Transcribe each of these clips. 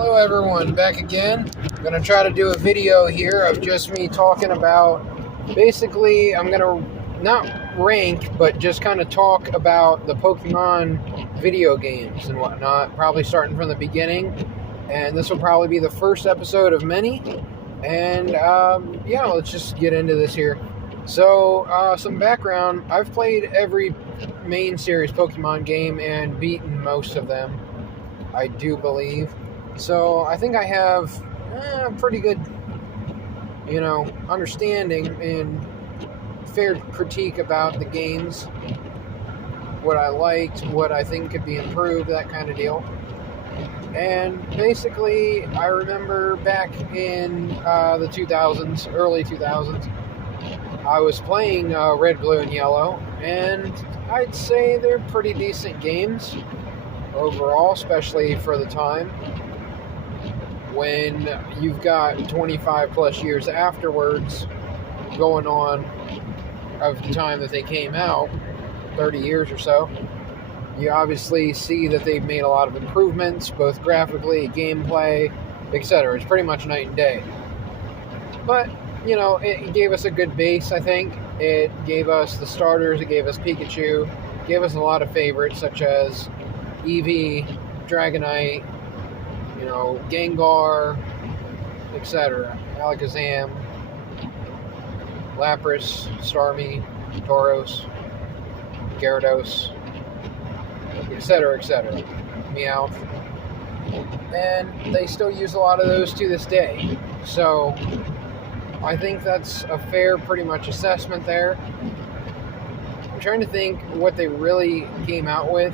Hello everyone, back again. I'm going to try to do a video here of just me talking about, basically I'm going to not rank, but just kind of talk about the Pokemon video games and whatnot, probably starting from the beginning. And this will probably be the first episode of many. And yeah, let's just get into this here. So, some background. I've played every main series Pokemon game and beaten most of them, I do believe. So I think I have a pretty good, understanding and fair critique about the games, what I liked, what I think could be improved, that kind of deal. And basically, I remember back in the 2000s, early 2000s, I was playing Red, Blue, and Yellow, and I'd say they're pretty decent games overall, especially for the time. When you've got 25 plus years afterwards going on of the time that they came out, 30 years or so, you obviously see that they've made a lot of improvements, both graphically, gameplay, etc. It's pretty much night and day. But, it gave us a good base, I think. It gave us the starters, it gave us Pikachu, it gave us a lot of favorites such as Eevee, Dragonite, Gengar, etc. Alakazam, Lapras, Starmie, Tauros, Gyarados, etc., etc. Meowth. And they still use a lot of those to this day. So I think that's a fair, pretty much, assessment there. I'm trying to think what they really came out with.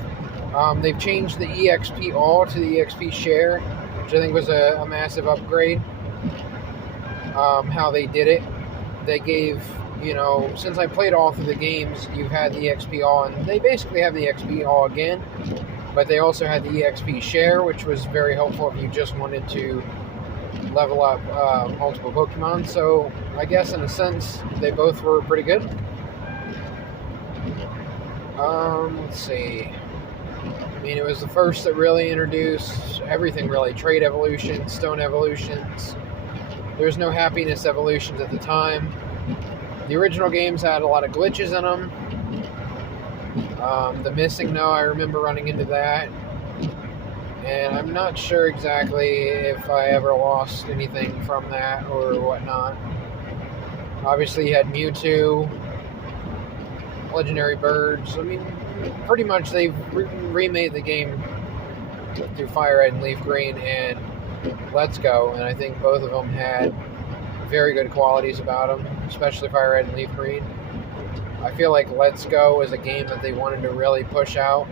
They've changed the EXP All to the EXP Share, which I think was a massive upgrade. How they did it. They gave, since I played all through the games, you've had the EXP All, and they basically have the EXP All again, but they also had the EXP Share, which was very helpful if you just wanted to level up multiple Pokemon. So I guess in a sense, they both were pretty good. Let's see. It was the first that really introduced everything, really. Trade evolutions, stone evolutions. There was no happiness evolutions at the time. The original games had a lot of glitches in them. The missing no, I remember running into that. And I'm not sure exactly if I ever lost anything from that or whatnot. Obviously, you had Mewtwo, legendary birds. Pretty much they've remade the game through Fire Red and Leaf Green and Let's Go, and I think both of them had very good qualities about them, especially Fire Red and Leaf Green. I feel like Let's Go is a game that they wanted to really push out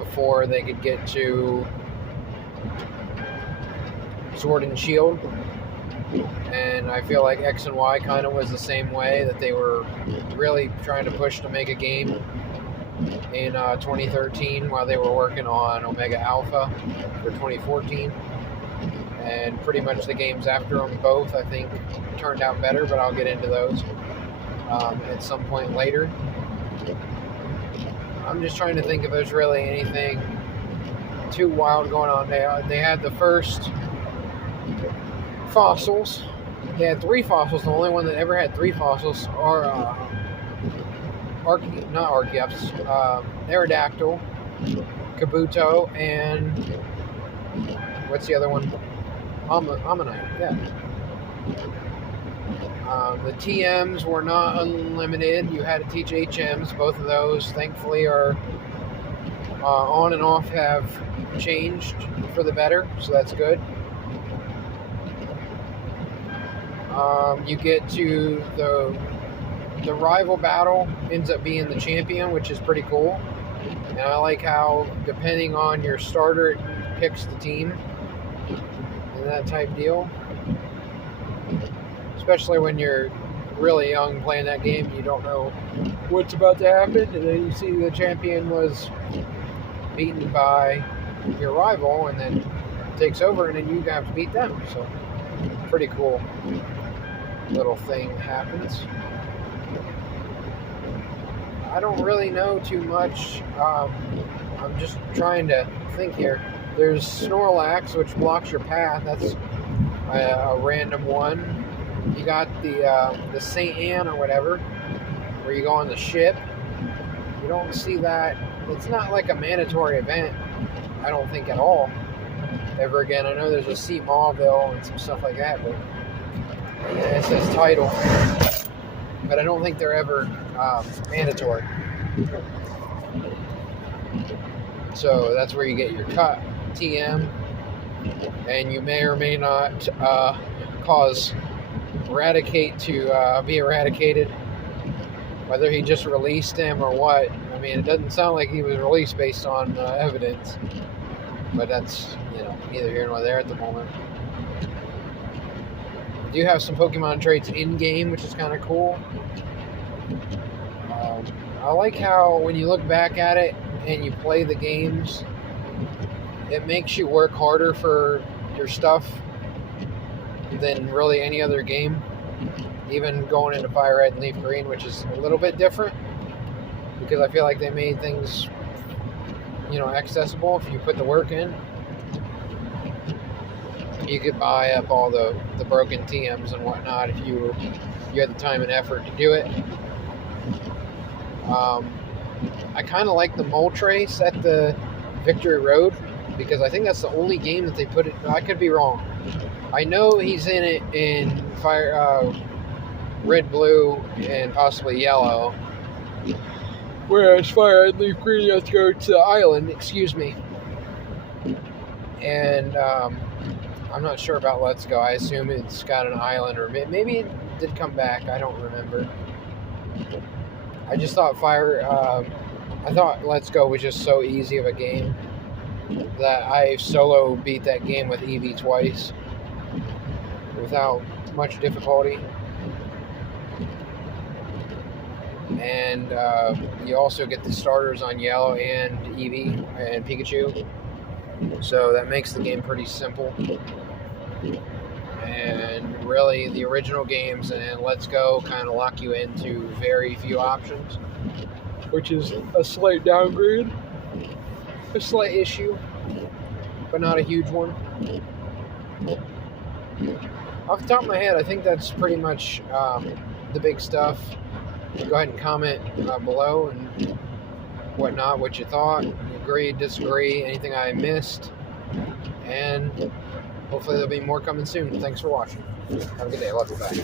before they could get to Sword and Shield. And I feel like X and Y kind of was the same way, that they were really trying to push to make a game in 2013 while they were working on Omega Alpha for 2014. And pretty much the games after them both, I think, turned out better, but I'll get into those at some point later. I'm just trying to think if there's really anything too wild going on there. They had the first fossils. They had 3 fossils. The only one that ever had 3 fossils are Aerodactyl, Kabuto, and what's the other one? Ammonite, yeah. The TMs were not unlimited. You had to teach HMs. Both of those, thankfully, are on and off have changed for the better, so that's good. You get to the rival battle ends up being the champion, which is pretty cool. And I like how, depending on your starter, it picks the team and that type deal. Especially when you're really young playing that game, you don't know what's about to happen, and then you see the champion was beaten by your rival, and then takes over, and then you have to beat them. So, pretty cool little thing happens. I don't really know too much. I'm just trying to think here. There's Snorlax, which blocks your path. That's a random one. You got the St. Anne or whatever, where you go on the ship. You don't see that. It's not like a mandatory event, I don't think at all, ever again. I know there's a Sea Mauville and some stuff like that, but it says title. But I don't think they're ever mandatory. So that's where you get your cut TM, and you may or may not cause Eradicate to be eradicated, whether he just released him or what. I mean, it doesn't sound like he was released based on evidence, but that's, neither here nor there at the moment. We do have some Pokemon traits in-game, which is kind of cool. I like how when you look back at it and you play the games, it makes you work harder for your stuff than really any other game. Even going into Fire Red and Leaf Green, which is a little bit different, because I feel like they made things, accessible if you put the work in. You could buy up all the broken TMs and whatnot if you had the time and effort to do it. I kind of like the Moltres at the Victory Road, because I think that's the only game that they put it. I could be wrong. I know he's in it in Red, Blue, and possibly Yellow. Whereas Fire Red, Leaf Green, you have to go to the island. Excuse me. And I'm not sure about Let's Go. I assume it's got an island, or maybe it did come back. I don't remember. I just thought I thought Let's Go was just so easy of a game that I solo beat that game with Eevee twice without much difficulty. And you also get the starters on Yellow and Eevee and Pikachu, so that makes the game pretty simple. And really, the original games and Let's Go kind of lock you into very few options, which is a slight downgrade, a slight issue, but not a huge one. Off the top of my head, I think that's pretty much the big stuff. Go ahead and comment below and whatnot, what you thought, agree, disagree, anything I missed, and hopefully there'll be more coming soon. Thanks for watching. Have a good day. Love you. Bye.